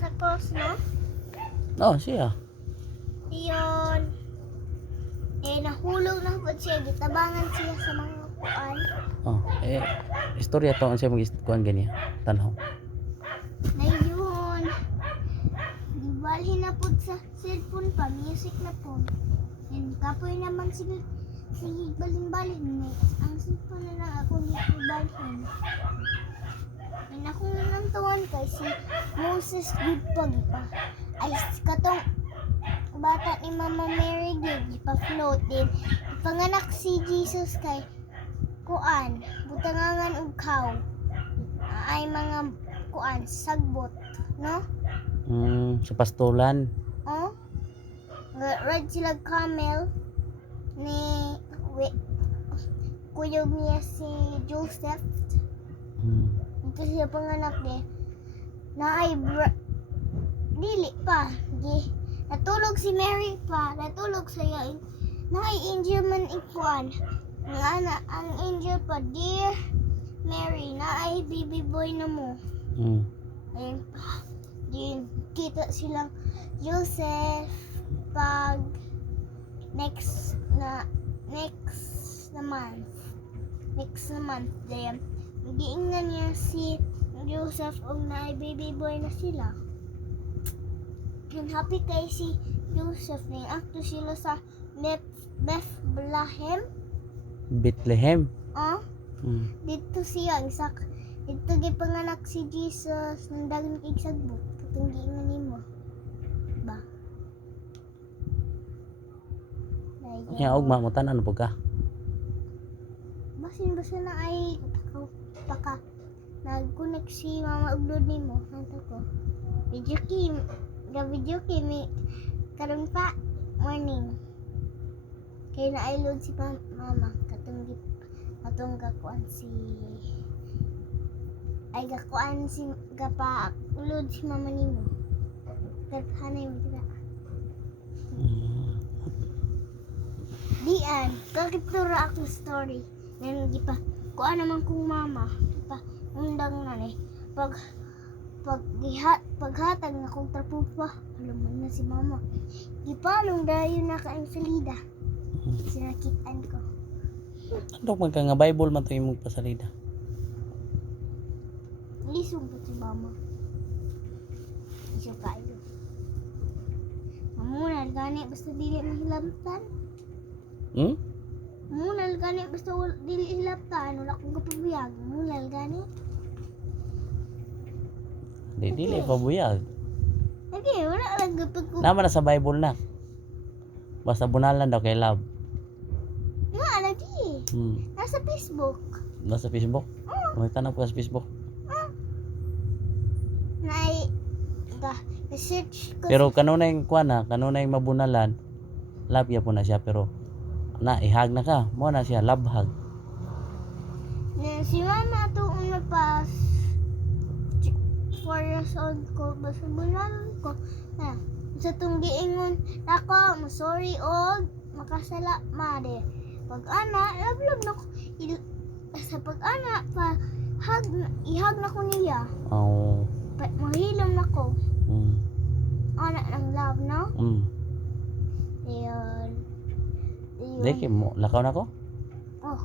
sa cross, no? Oh, siya. Iyon. Nahulog na po siya. Gitabangan siya sa mga kuan. Oh, istorya to ang siya mag-kuan ganyan. Tanaw. Na yun. Gibalhin na po sa cellphone pa. Music na po. And kapoy naman sige balin-balin. Ang cellphone na lang ako gibalhin. And ako nang tuwan kay si Moses good pa. Ay katong bata ni Mama Mary gid pa-float din. Panganak si Jesus kay kuan, butangangan og cow. Ay mga kuan sagbot, no? Sa pastulan. Oh? Ride sila camel ni kuyog niya si Joseph. Ito siya panganak ni. Naay dili pa. Natulog si Mary pa. Natulog siya. Naay angel man ikuan. Ang angel pa, dear Mary, naay baby boy na mo. Ayun, kita silang Joseph pag next month then giingnan niya si Joseph og naay baby boy na sila. And happy kay si Joseph ning akto sila sa Bethlehem. Bethlehem. Oh? Dito siya dito gipanganak si Jesus nang dagan kay sagbot. Katong giingon nimo. Ba? Ya ugma mo tanan po ka. Basin basta na ay paka nag-connect si mama ug lord nimo. Nanto ko. Video game karon pa morning. Kay na ay load si mama katong gakuan si gapa load si mama nimo. Hanay mo dira. Dian, kakiptura ako story. Then gipa kuan naman kong mama. Pa undang na ni. Paghatag na kong trapupa, alam na si mama. Gipalong dayon na kaing salida. Sinakitan ko. Ano magka nga Bible man to imong pasalida? Lisong po si mama. Isyo kayo. Mamunal gani basta dili mahilamtan. Mamunal gani basta dili hilaptan. Wala kong kapabiyag. Mamunal gani. Dili pa buyag. Hindi, wala lang kapag ko. Naman na sa Bible na. Basta bunalan daw kay love. Nga, lagi. Nasa Facebook. Nasa Facebook? May tanong ko sa Facebook. Na-search ko. Pero kanunay kuan na, kanunay mabunalan. Love ya po na siya pero ihag na ka. Mo na siya love hug. Si mama to una pa 4 years old ko, basta bunalan ko. Sa tong giingon ako, sorry og makasala made. Pag ana, love na ko. Sa pag ana pa ihag na ko niya. Oh. Mahilom na ko. Ana ng love, no? Ayun. Deke mo, lakaw na ko? Oh.